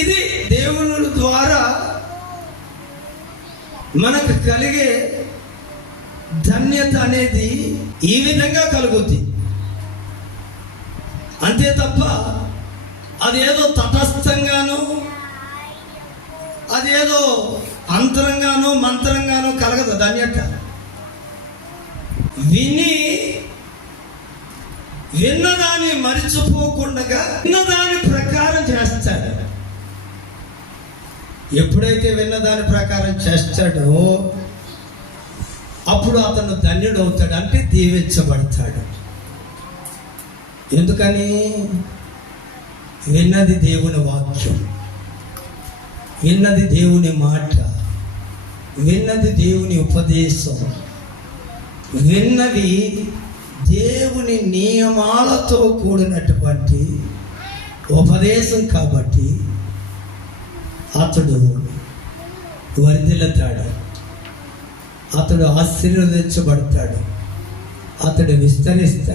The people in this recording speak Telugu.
ఇది దేవుని ద్వారా మనకు కలిగే ధన్యత అనేది ఈ విధంగా కలుగుద్ది. అంతే తప్ప అదేదో తటస్థంగానో అదేదో అంతరంగానో మంత్రంగానో కలగదు ధన్యత. విని విన్నదాన్ని మరిచిపోకుండా విన్నదాని ప్రకారం చేస్తాడు ఎప్పుడైతే విన్నదాని ప్రకారం చేస్తాడో అప్పుడు అతను ధన్యుడు అవుతాడు అంటే దీవించబడతాడు. ఎందుకని? విన్నది దేవుని వాక్యం. విన్నది దేవుని మాట. విన్నది దేవుని ఉపదేశం. విన్నవి దేవుని నియమాలతో కూడినటువంటి ఉపదేశం కాబట్టి అతడు వర్ధిల్లుతాడు అతడు ఆశీర్వదించబడతాడు. అతడు విస్తరిస్తాడు.